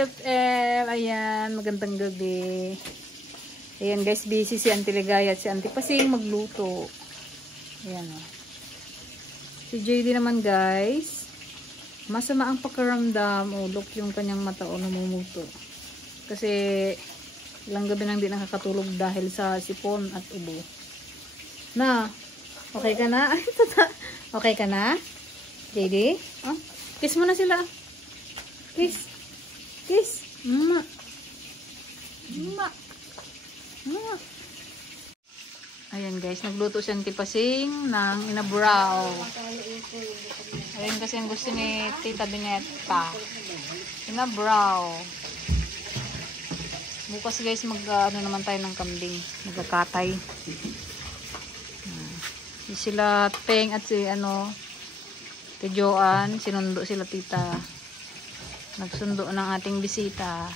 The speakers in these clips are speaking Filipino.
BFF. Ayan, magandang gabi. Ayan guys, busy si Auntie Ligaya at si Auntie Pasing magluto. Ayan o. Si JD naman guys, masama ang pakiramdam. Look yung kanyang mata o namumuto. Kasi ilang gabi nang di nakakatulog dahil sa sipon at ubo. Na, okay ka na? Okay ka na? JD? Oh, kiss mo na sila. Kiss. Kiss. Mama. Mama. Mama. Ayan guys, nagluto si Auntie Pasing ng inabraw. Ayan kasi ang gusto ni Tita Bineta. Inabraw. Bukas guys, ano naman tayo ng kambing. Magkakatay. Sila Peng at si kay Joan, sinundo sila tita. Nagsundo ng ating bisita.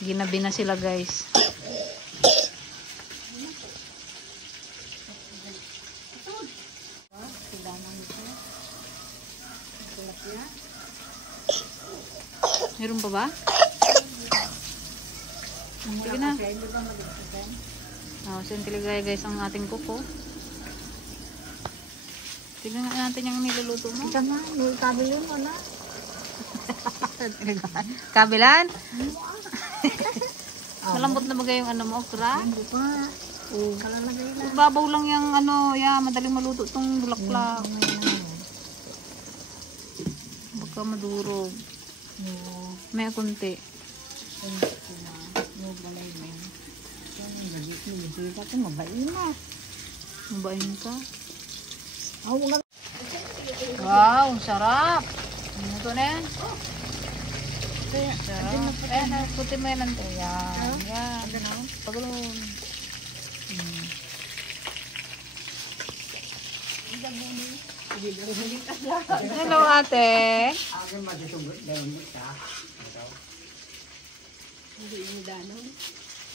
Ginabi na sila guys. Meron pa ba? Sige na. Sintiligay guys ang ating kuko. Tignan nga natin yung niluluto mo. Ika nga, kabilan mo na. Kabilan? Malambot na bagay yung mo, okra? Hindi pa. Kalalagay na. Babaw lang yung madaling maluto itong bulaklak. Baka madurog. May kunti. Mabain ka. Wow, sarap. Ito na yan. Sarap. Puti mo yan. Yan. Yan. Pagulong. Hello ate.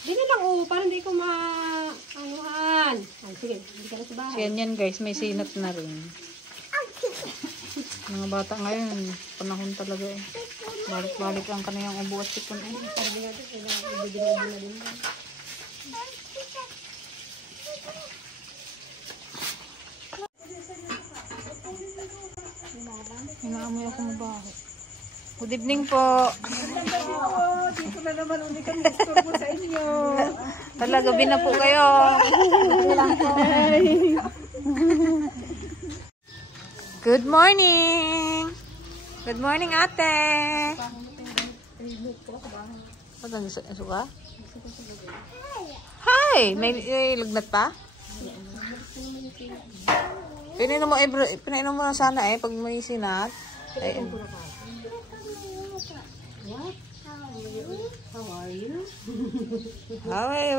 Di na lang parang di ko ma-anuhan. Sige, hindi ka na sa bahay. Yan guys, may sinat na rin. Mga bata ngayon, panahon talaga eh. Balik-balik ang kaniyang ubo at sipon eh. Hinaamoy ako mabaho. Good evening po. Dito na naman ulit kami disturbo sa inyo. Hala, gabi na po kayo. Good morning. Good morning, ate. Pag ang suka? Hi! May lagnat pa? Pinainom mo na sana pag may sinat. Ayun. How are you? How are you?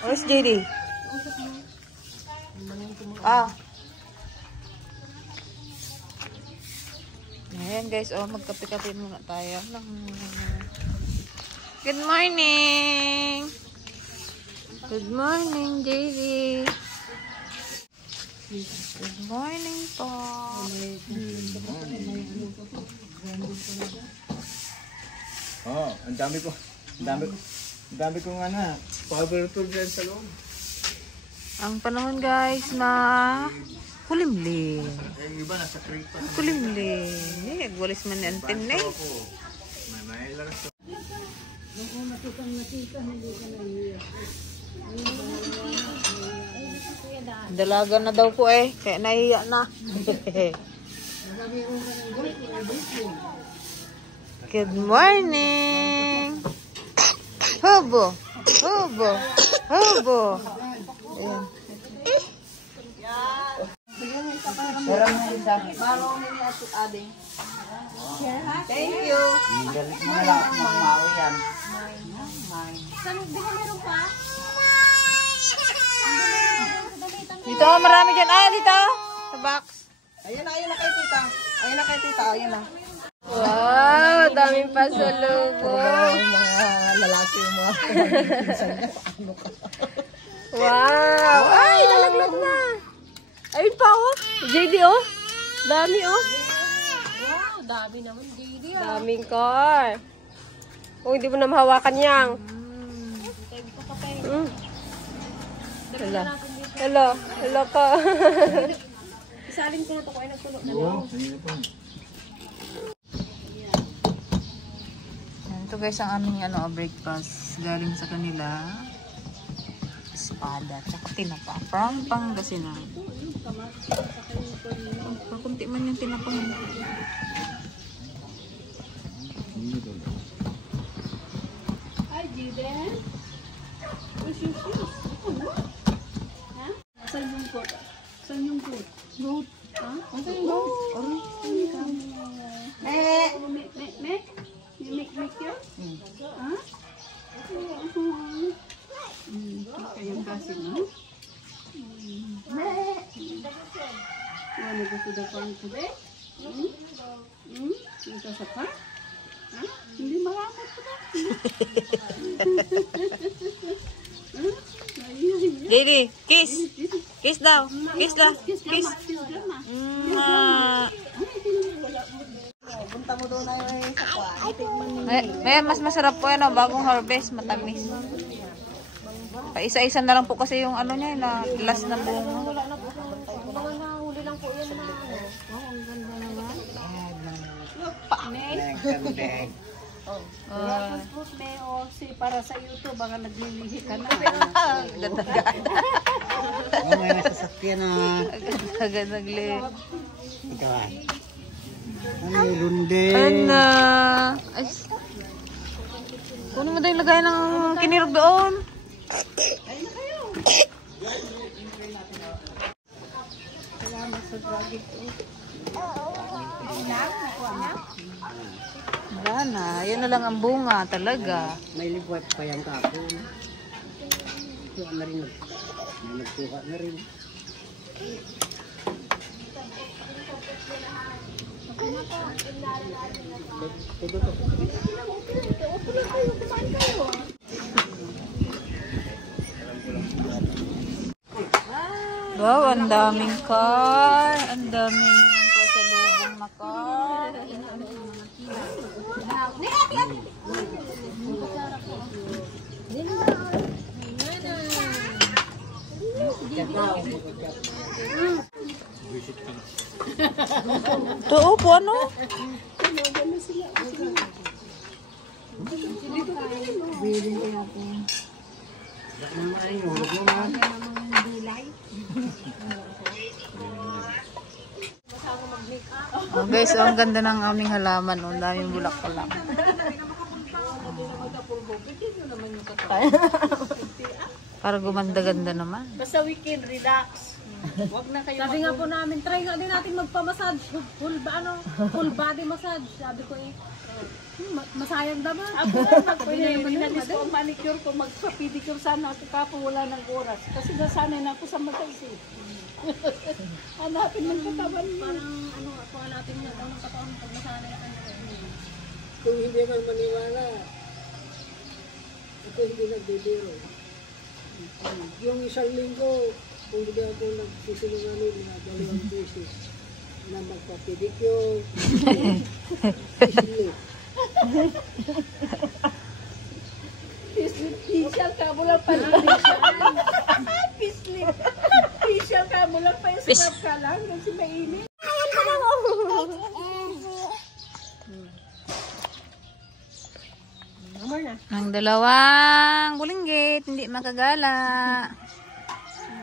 Where's JD? Ayan guys, magkape-kape muna tayo. Good morning! Good morning, JD! Good morning po! Ang dami ko. Ang dami kong power tool dyan sa loob. Ang panahon guys na kulimlim. Yung iba nasa creek pa. Kulimlim. Nagwalis man ni Antin na eh. May laras. Dalaga na daw ko eh. Kaya nahiya na. Good morning! Hubo! Hubo! Hubo! Ayan. Thank you! Dito, marami dyan. Dito! Sa box. Ayun na kay tita. Ayun na kay tita. Ayun na. Wow! Daming pasalubong. Mga lalaki yung mga Wow! Ay, nalaglag na. Ayun pa JD Dami Dami naman, Didi. Daming car. Kung hindi mo na mahawakan yang. Hello. Hello ka. Isalin ko na ito kung ay nagtulo na. Oo, kanina pa. Ito guys ang aming breakfast. Galing sa kanila. Espada. Tsaka tinapa. From Pangasinan. Kunti man yung tinapa. Hi, Jiden. Where's your shoes? Ha? Saan yung goat? Saan yung goat? Goat? Ha? Saan yung goat? Mek? Mek yun? Ha? Kayang basin, no? You wanna go to the farm today? Ito sa park? Ha? Hindi maramot ko na. Didi, kiss. Kiss daw. Kiss daw. Kiss. May mas masarap po yan, bagong harvest, matamis. Paisa-isa na lang po kasi yung niya, na last na bunga. Wala na po. Mga nahuli lang po yan na ang ganda naman. Tapos may para sa YouTube, baka naglilihi ka na. Ganda-ganda. May nasasakyan na. Agad naglihi. Ikaw ay. Ano yung lunde? Ay. Kunin mo daw yung lagay ng kinirog doon. Ay na kayo. Salamat sa dragit ko. Wala na. Yan na lang ang bunga talaga. May liwat pa yung kapon. Ito na rin. May nagkuha na rin. Wow, ang daming car. Ang daming pasalubong na car. Ito po ano? Oh guys, ang ganda ng aming halaman. Ang daming bulak-bulak. Para gumanda-ganda naman. Basta weekend, relax. Wag na kayo. Sabi nga po namin, try nga din natin magpa-massage. Full body massage. Sabi ko masayang naman. Ako inalis ko ang manicure ko, magpa-pedicure sana ako kapo wala ng oras. Kasi nasanay na ako sa massage. Hanapin ng katawan mo. Parang ako hanapin mo ng katawan pag nasanay ka na. Kung hindi man maniwala, ako hindi nagbibiro. Yung isang linggo, kung hindi ako nagsisinungaling na 2 beses na magpa-pedicure, islip. Facial ka mo lang pala. Facial ka mo lang pa yung scrub ka lang kasi mainit. Ang dalawang bulinggit, hindi makagala.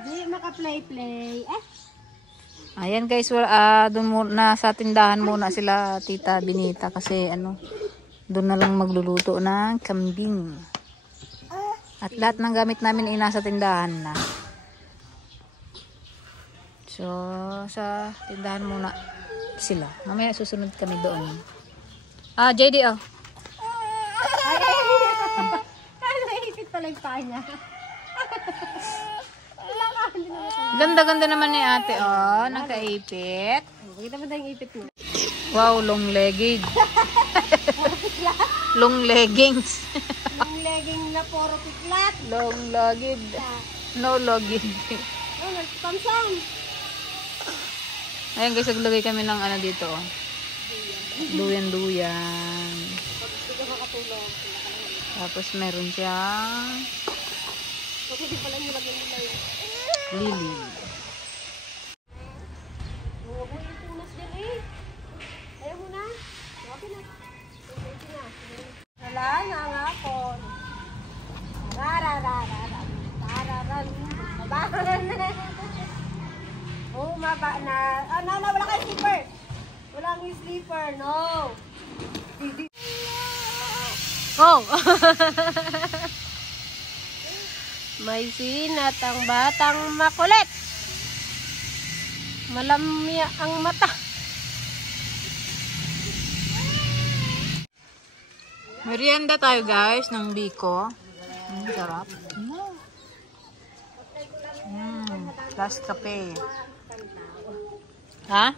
Hindi maka-play-play. Ayan guys, doon muna sa tindahan muna sila Tita Benita kasi doon na lang magluluto ng kambing. At lahat ng gamit namin ay nasa tindahan na. So, sa tindahan muna sila. Mamaya susunod kami doon. JD Naipit pala yung paa niya. Ganda-ganda naman ni ate, nakaipit. Kita mo tayong ipit mo. Wow, long legged. Long leggings. Yung legging na puro piklat. Long legged. No legged. Nagpansang. Ayan guys, naglagay kami ng dito. Duyan-duyan. Tapos meron siyang lili. Wala na nga po. Oh, maba na. Ano, wala kayong sleeper. Walang sleeper, no. Oh! May sinat ang batang makulit. Malamya ang mata. Merienda tayo guys ng biko. Sarap. Plus kape. Ha?